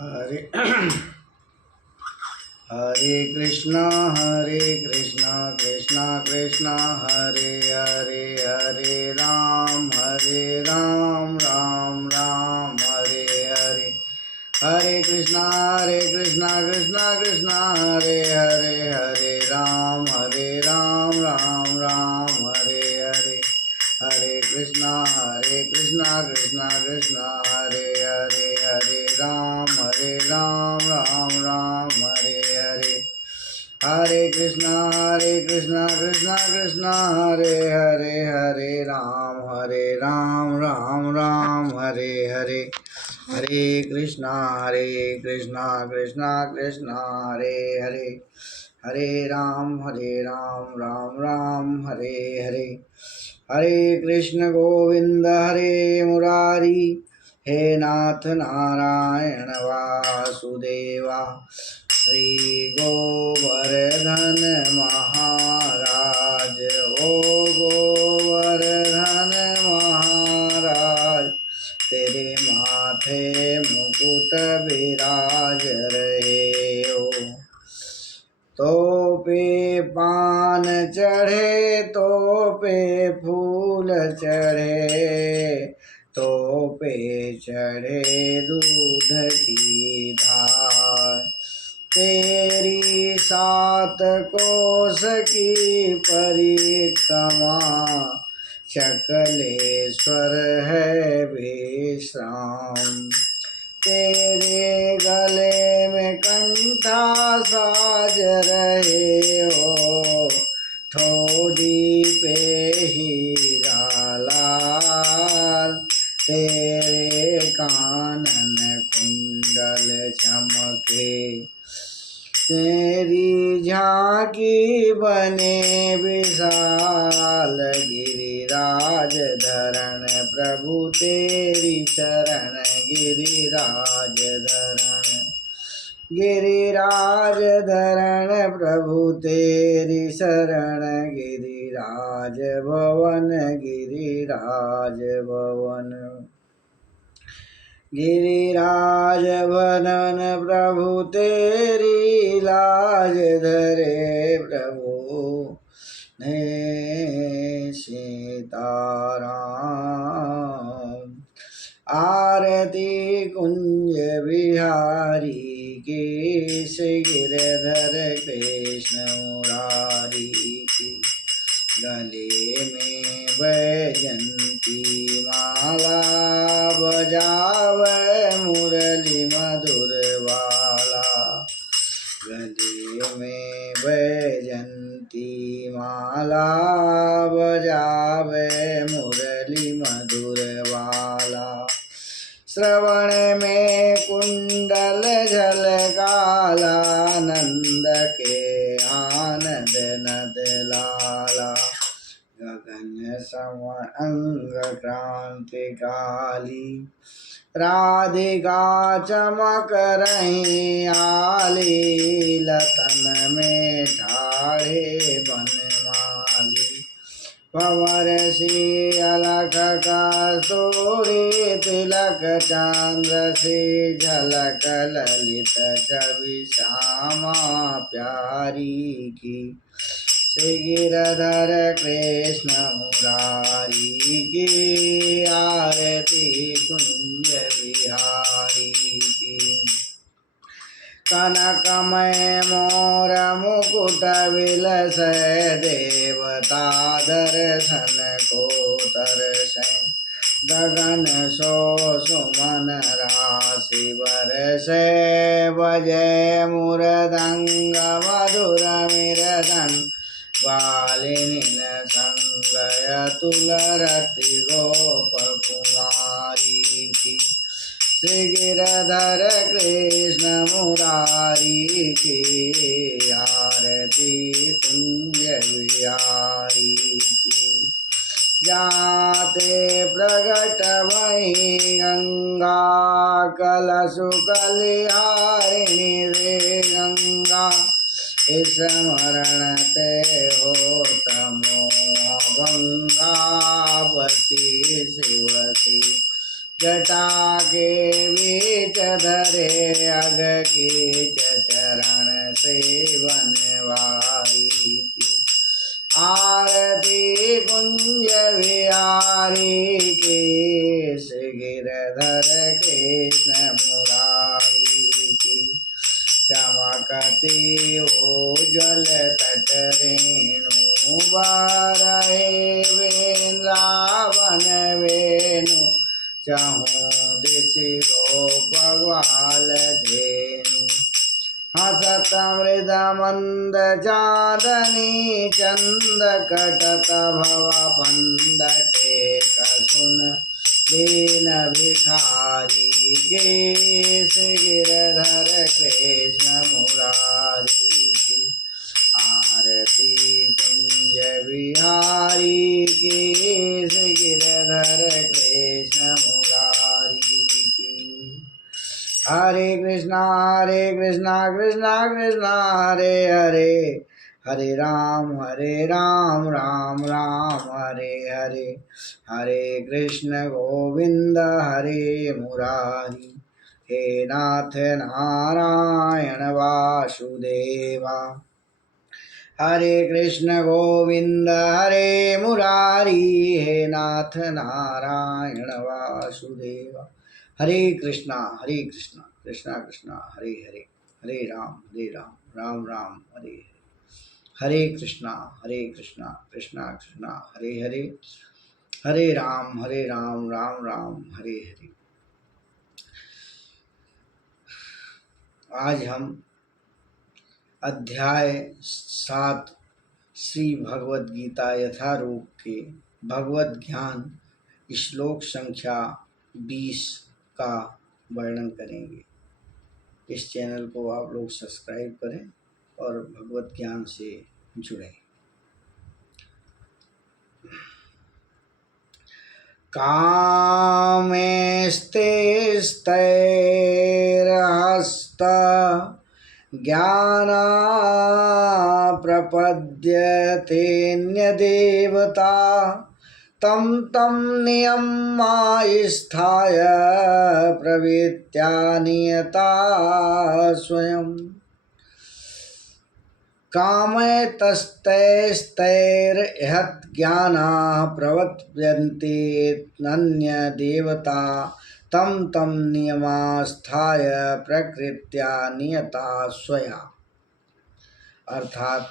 हरे हरे कृष्णा कृष्णा कृष्णा हरे हरे, हरे राम राम राम हरे हरे। हरे कृष्णा कृष्णा कृष्णा हरे हरे, हरे राम राम राम हरे हरे। हरे कृष्णा कृष्णा कृष्णा हरे हरे, हरे राम राम राम हरे हरे। हरे कृष्णा कृष्णा कृष्णा हरे हरे, हरे राम राम राम हरे हरे। हरे कृष्णा कृष्णा कृष्णा हरे हरे, हरे राम राम राम हरे हरे। हरे कृष्ण गोविंद हरे मुरारी, हे नाथ नारायण वासुदेवा। श्री गोवर्धन महाराज, ओ गोवर्धन महाराज, तेरे माथे मुकुट विराज रहे हो। तो पे पान चढ़े, तो पे फूल चढ़े, तो पे चढ़े दूध की धार। तेरी सात कोस की परिक्रमा, चकलेश्वर है विश्राम। तेरे गले में कंठा साज रहे हो, ठोड़ी पे हीरा लाल। तेरे कानन कुंडल चमके, तेरी झांकी बने विशाल। गिरिराज धरण प्रभु तेरी शरण, गिरिराज धरण, गिरिराज धरण प्रभु तेरी शरण। गिरिराज भवन, गिरिराज भवन, गिरिराज भवन प्रभु तेरी लाज धरे। प्रभु ने सीताराम, आरती कुंज बिहारी की, गिरधर कृष्ण मुरारी की। गले में बैजंती माला, बजावे मुरली मधुर वाला। गले में बैजंती माला, बजावे मुरली मधुर वाला। श्रवण में कुंडल झलकाला, नंद के आनंद नद लाला। गगन सम अंग क्रांति काली, राधिका चमक रही आली। लतन में ठाढ़े बनमाली, भंवर सी अलख कस्तूरी। तिलक चंद्र से झलक ललित छवि श्यामा प्यारी की। श्री गिरधर कृष्ण मुरारी की, आरती कुंज बिहारी की। कनकमय मोर मुकुट विलसय, देवता दर्शन को तरसै। गगन सो सुमन राशि बरसै, बजै मुरदंग मधुर मृदंग। वालिनीन संगय तुलरति गोप कुमारी की। श्री गिरधर कृष्ण मुरारी की, आरती कुंज बिहारी की। जाते प्रगट भई गंगा, कलशु कलिहारिणी रे गंगा। स्मरण ते हो तमो भंगा, बसी शिवसी जटा के बीच धरे अग कीच चरण सेवनवारी की। आरती कुंज विहारी केश गिरधर कृष्ण मुरारी की। चमकती उज्ज्वल तट रेणु बारहे वृंदावन वेणु। चहु दिश गोपवाल धेनु। हसत मृद मंद चादनी चंद कटत भव पंद टेक सुन दीन भिखारी। केश गिरधर कृष्ण मुरारी की। आरती कुंज विहारी केश गिरधर कृष्ण मुरारी की। हरे कृष्णा कृष्णा कृष्णा हरे हरे। हरे राम राम राम हरे हरे। हरे कृष्ण गोविंद हरे मुरारी। हे नाथ नारायण वासुदेवा। हरे कृष्ण गोविंद हरे मुरारी। हे नाथ नारायण वासुदेवा। हरे कृष्णा कृष्णा कृष्णा हरे हरे। हरे राम राम राम हरे हरे। हरे कृष्णा कृष्णा कृष्णा हरे हरे। हरे राम राम राम हरे हरे। आज हम अध्याय 7 श्री भगवद गीता यथारूप के भगवत ज्ञान श्लोक संख्या 20 का वर्णन करेंगे। इस चैनल को आप लोग सब्सक्राइब करें और भगवत ज्ञान से जुड़ें। कामेस्तैर्हस्त ज्ञाना प्रपद्यतेऽन्यदेवता तं तं नियम्य प्रवृत्त्या नियता स्वयं। कामैस्तैर्हत ज्ञाना प्रपद्यन्तेऽन्यदेवता तं तं नियमास्थाय प्रकृत्या नियता स्वया। अर्थात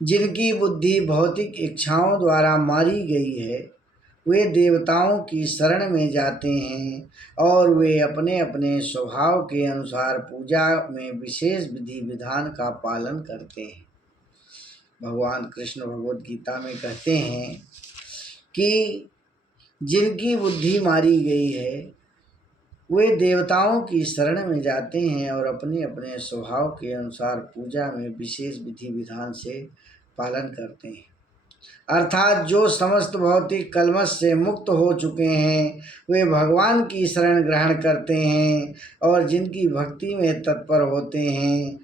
जिनकी बुद्धि भौतिक इच्छाओं द्वारा मारी गई है वे देवताओं की शरण में जाते हैं और वे अपने अपने स्वभाव के अनुसार पूजा में विशेष विधि विधान का पालन करते हैं। भगवान कृष्ण भगवद गीता में कहते हैं कि जिनकी बुद्धि मारी गई है वे देवताओं की शरण में जाते हैं और अपने अपने स्वभाव के अनुसार पूजा में विशेष विधि विधान से पालन करते हैं। अर्थात जो समस्त भौतिक कलमश से मुक्त हो चुके हैं वे भगवान की शरण ग्रहण करते हैं और जिनकी भक्ति में तत्पर होते हैं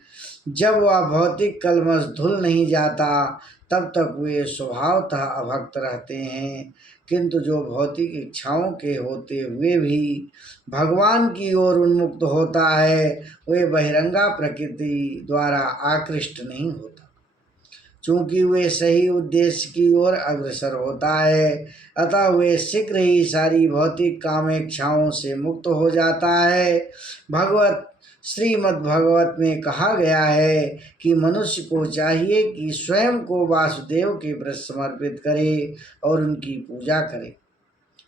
जब वह भौतिक कलमश धुल नहीं जाता तब तक वे स्वभावतः अभक्त रहते हैं। किंतु जो भौतिक इच्छाओं के होते हुए भी भगवान की ओर उन्मुक्त होता है वे बहिरंगा प्रकृति द्वारा आकृष्ट नहीं होता, चूँकि वे सही उद्देश्य की ओर अग्रसर होता है। अतः वे शीघ्र ही सारी भौतिक कामेक्षाओं से मुक्त हो जाता है। श्रीमद् भगवत में कहा गया है कि मनुष्य को चाहिए कि स्वयं को वासुदेव के प्रति समर्पित करे और उनकी पूजा करे।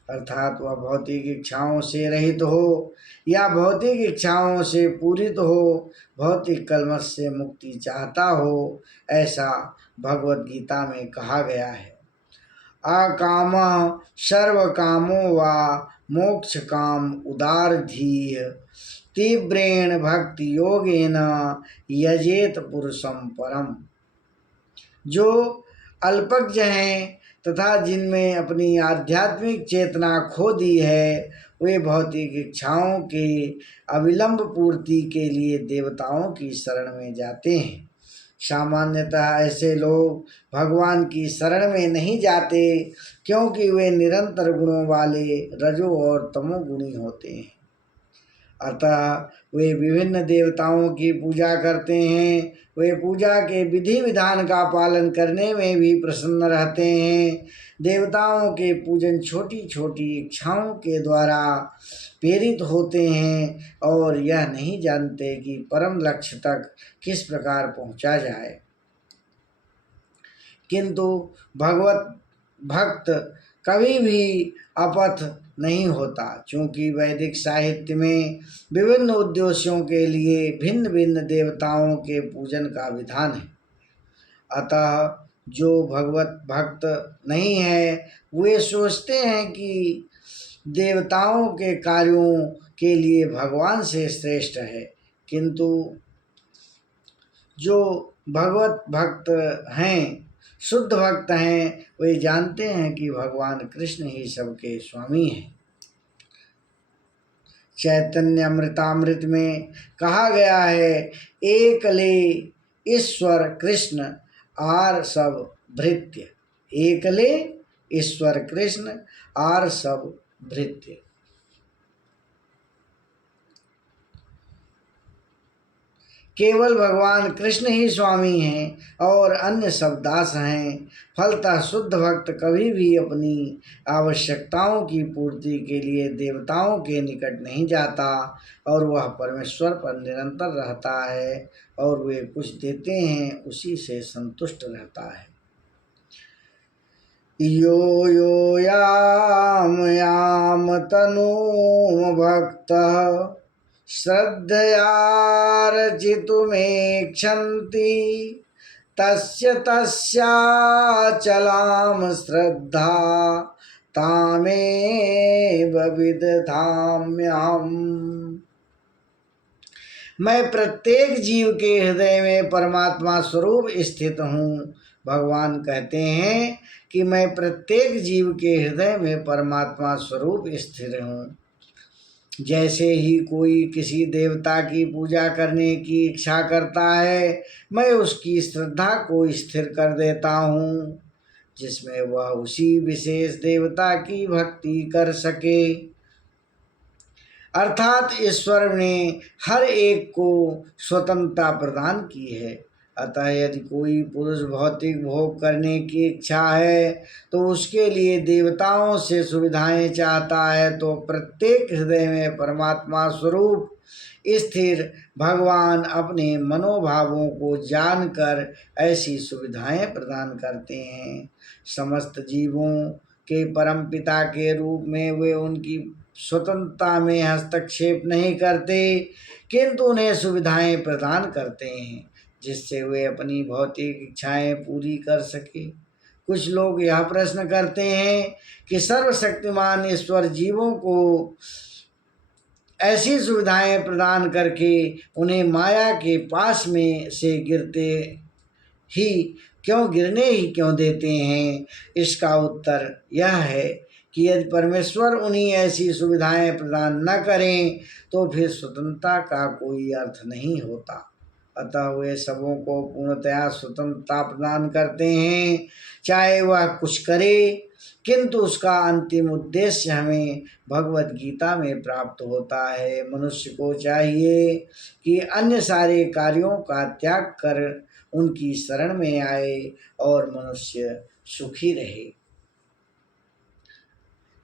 अर्थात वह भौतिक इच्छाओं से रहित हो या भौतिक इच्छाओं से पूरित हो, भौतिक कलमश से मुक्ति चाहता हो, ऐसा भगवद गीता में कहा गया है। अकाम सर्व कामो वा मोक्ष काम उदारधीय तीव्रेण भक्ति योगेन यजेत पुरुषम परम। जो अल्पज्ञ हैं तथा जिनमें अपनी आध्यात्मिक चेतना खो दी है वे भौतिक इच्छाओं के अविलंब पूर्ति के लिए देवताओं की शरण में जाते हैं। सामान्यतः ऐसे लोग भगवान की शरण में नहीं जाते, क्योंकि वे निरंतर गुणों वाले रजो और तमोगुणी होते हैं। अतः वे विभिन्न देवताओं की पूजा करते हैं। वे पूजा के विधि विधान का पालन करने में भी प्रसन्न रहते हैं। देवताओं के पूजन छोटी छोटी इच्छाओं के द्वारा प्रेरित होते हैं और यह नहीं जानते कि परम लक्ष्य तक किस प्रकार पहुंचा जाए। किंतु भगवत भक्त कभी भी अपथ नहीं होता, क्योंकि वैदिक साहित्य में विभिन्न उद्देश्यों के लिए भिन्न भिन्न देवताओं के पूजन का विधान है। अतः जो भगवत भक्त नहीं है वे सोचते हैं कि देवताओं के कार्यों के लिए भगवान से श्रेष्ठ है, किंतु जो भगवत भक्त हैं, शुद्ध भक्त हैं, वे जानते हैं कि भगवान कृष्ण ही सबके स्वामी हैं। चैतन्य अमृतामृत में कहा गया है, एकले ईश्वर कृष्ण आर सब भृत्य। एकले ईश्वर कृष्ण आर सब भृत्य। केवल भगवान कृष्ण ही स्वामी हैं और अन्य सब दास हैं। फलतः शुद्ध भक्त कभी भी अपनी आवश्यकताओं की पूर्ति के लिए देवताओं के निकट नहीं जाता और वह परमेश्वर पर निरंतर रहता है और वे कुछ देते हैं उसी से संतुष्ट रहता है। यो यो याम याम तनु भक्त श्रद्धयार्चितुमेक्षन्ति तस्य तस्याचलां श्रद्धा तामेव विदधाम्यहम्। मैं प्रत्येक जीव के हृदय में परमात्मा स्वरूप स्थित हूँ। भगवान कहते हैं कि मैं प्रत्येक जीव के हृदय में परमात्मा स्वरूप स्थिर हूँ। जैसे ही कोई किसी देवता की पूजा करने की इच्छा करता है, मैं उसकी श्रद्धा को स्थिर कर देता हूँ, जिसमें वह उसी विशेष देवता की भक्ति कर सके। अर्थात ईश्वर ने हर एक को स्वतंत्रता प्रदान की है। अतः यदि कोई पुरुष भौतिक भोग करने की इच्छा है तो उसके लिए देवताओं से सुविधाएं चाहता है, तो प्रत्येक हृदय में परमात्मा स्वरूप स्थिर भगवान अपने मनोभावों को जानकर ऐसी सुविधाएं प्रदान करते हैं। समस्त जीवों के परम पिता के रूप में वे उनकी स्वतंत्रता में हस्तक्षेप नहीं करते, किंतु उन्हें सुविधाएं प्रदान करते हैं जिससे वे अपनी भौतिक इच्छाएं पूरी कर सके। कुछ लोग यह प्रश्न करते हैं कि सर्वशक्तिमान ईश्वर जीवों को ऐसी सुविधाएं प्रदान करके उन्हें माया के पास में से गिरने ही क्यों देते हैं। इसका उत्तर यह है कि यदि परमेश्वर उन्हें ऐसी सुविधाएं प्रदान न करें तो फिर स्वतंत्रता का कोई अर्थ नहीं होता। अतः वे सबों को पूर्णतया स्वतंत्रता प्रदान करते हैं, चाहे वह कुछ करे, किंतु उसका अंतिम उद्देश्य हमें भगवत गीता में प्राप्त होता है। मनुष्य को चाहिए कि अन्य सारे कार्यों का त्याग कर उनकी शरण में आए और मनुष्य सुखी रहे।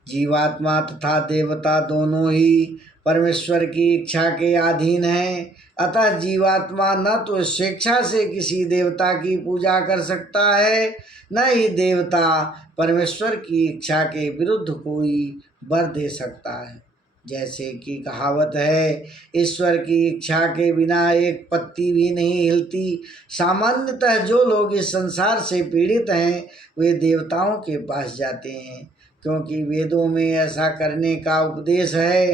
जीवात्मा तथा देवता दोनों ही परमेश्वर की इच्छा के अधीन हैं। अतः जीवात्मा न तो स्वेच्छा से किसी देवता की पूजा कर सकता है, न ही देवता परमेश्वर की इच्छा के विरुद्ध कोई वर दे सकता है। जैसे कि कहावत है, ईश्वर की इच्छा के बिना एक पत्ती भी नहीं हिलती। सामान्यतः जो लोग इस संसार से पीड़ित हैं वे देवताओं के पास जाते हैं, क्योंकि वेदों में ऐसा करने का उपदेश है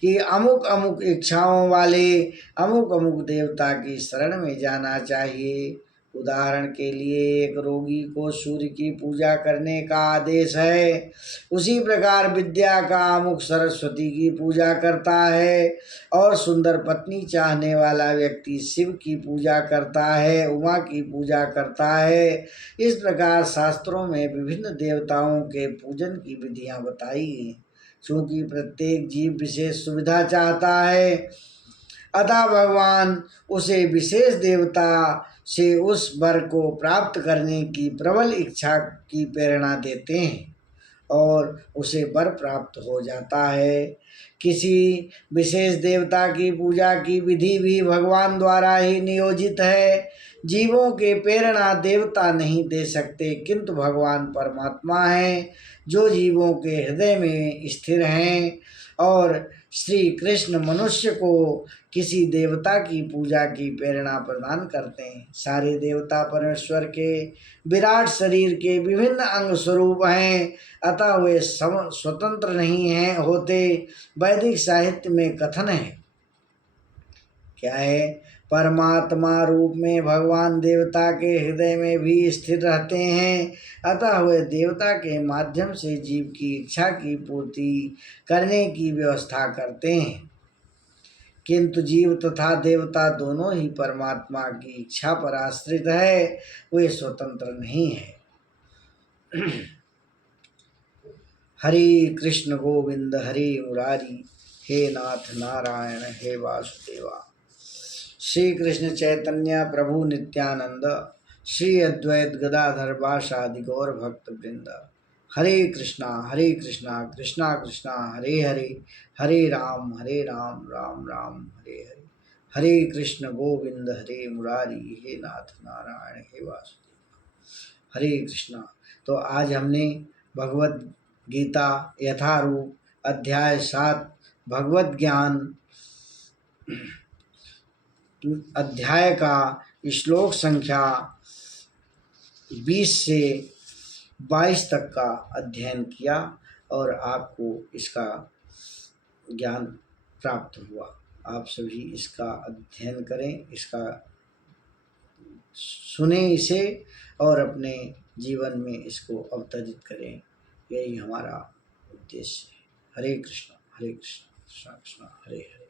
कि अमुक अमुक इच्छाओं वाले अमुक अमुक देवता की शरण में जाना चाहिए। उदाहरण के लिए एक रोगी को सूर्य की पूजा करने का आदेश है, उसी प्रकार विद्या का अमुक सरस्वती की पूजा करता है, और सुंदर पत्नी चाहने वाला व्यक्ति शिव की पूजा करता है, उमा की पूजा करता है। इस प्रकार शास्त्रों में विभिन्न देवताओं के पूजन की विधियां बताई गई। चूंकि प्रत्येक जीव विशेष सुविधा चाहता है, अतः भगवान उसे विशेष देवता से उस वर को प्राप्त करने की प्रबल इच्छा की प्रेरणा देते हैं और उसे वर प्राप्त हो जाता है। किसी विशेष देवता की पूजा की विधि भी भगवान द्वारा ही नियोजित है। जीवों के प्रेरणा देवता नहीं दे सकते, किंतु भगवान परमात्मा है जो जीवों के हृदय में स्थिर हैं, और श्री कृष्ण मनुष्य को किसी देवता की पूजा की प्रेरणा प्रदान करते हैं। सारे देवता परमेश्वर के विराट शरीर के विभिन्न अंग स्वरूप हैं, अतः वे स्वतंत्र नहीं हैं होते। वैदिक साहित्य में कथन है, क्या है, परमात्मा रूप में भगवान देवता के हृदय में भी स्थिर रहते हैं, अतः वे देवता के माध्यम से जीव की इच्छा की पूर्ति करने की व्यवस्था करते हैं। किंतु जीव तथा देवता दोनों ही परमात्मा की इच्छा पर आश्रित है, वे स्वतंत्र नहीं है। हरे कृष्ण गोविंद हरे मुरारी, हे नाथ नारायण हे वासुदेवा। श्री कृष्ण चैतन्य प्रभु नित्यानंद, श्री अद्वैत गदाधर वासादि गौर भक्त वृंद। हरे कृष्णा कृष्णा कृष्णा हरे हरे, हरे राम राम राम हरे हरे। हरे कृष्ण गोविंद हरे मुरारी, हे नाथ नारायण हे वासुदेव। हरे कृष्णा। तो आज हमने भगवत गीता यथारूप अध्याय 7 भगवत ज्ञान अध्याय का श्लोक संख्या 20 से 22 तक का अध्ययन किया और आपको इसका ज्ञान प्राप्त हुआ। आप सभी इसका अध्ययन करें, इसका सुने इसे और अपने जीवन में इसको अवतरित करें, यही हमारा उद्देश्य है। हरे कृष्ण कृष्ण कृष्ण हरे हरे।